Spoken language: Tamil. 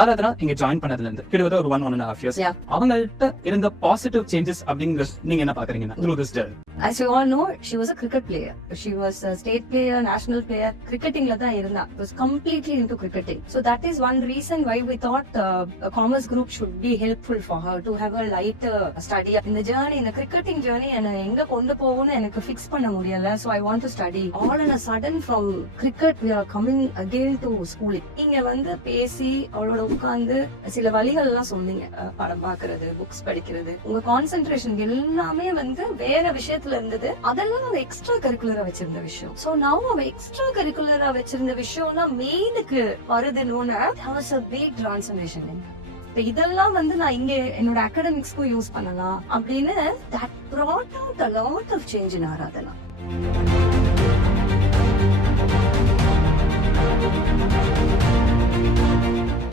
ஆராதனா இங்க ஜாயின் பண்ணதுல இருந்து கிட்டத்தட்ட ஒரு 1.5 years அவங்கள்ட்ட இருந்த பாசிட்டிவ் சேஞ்சஸ் அப்படிங்கறது நீங்க என்ன பாக்குறீங்க through this journey? As you all know, she was a cricket player. She was a state player, national player. Cricketing la da irundha. Was completely into cricketing. So that is one reason why we thought a commerce group should be helpful for her to have a light study in the journey, in the cricketing journey. And enga kondu povonu enakku fix panna mudiyala. So I want to study. All in a sudden from cricket we are coming again to schooling. Inga vandu pesi avaloda ukkandu sila valigal la sonneenga. Padam paakradhu, books padikkiradhu. Unga concentration ellame vandu vera vishayam இருந்தது. அதெல்லாம் அவ எக்ஸ்ட்ரா கரிக்குலரா வச்சிருந்த விஷயம். சோ நவ அவ எக்ஸ்ட்ரா கரிக்குலரா வச்சிருந்த விஷயம்னா மெயினுக்கு வருதுன்னு there was a big transformation. இதெல்லாம் வந்து நான் இங்க என்னோட அகாடமிக்ஸ்க்கு யூஸ் பண்ணலாம் அப்படின்னு that brought out a lot of change in Aradhana.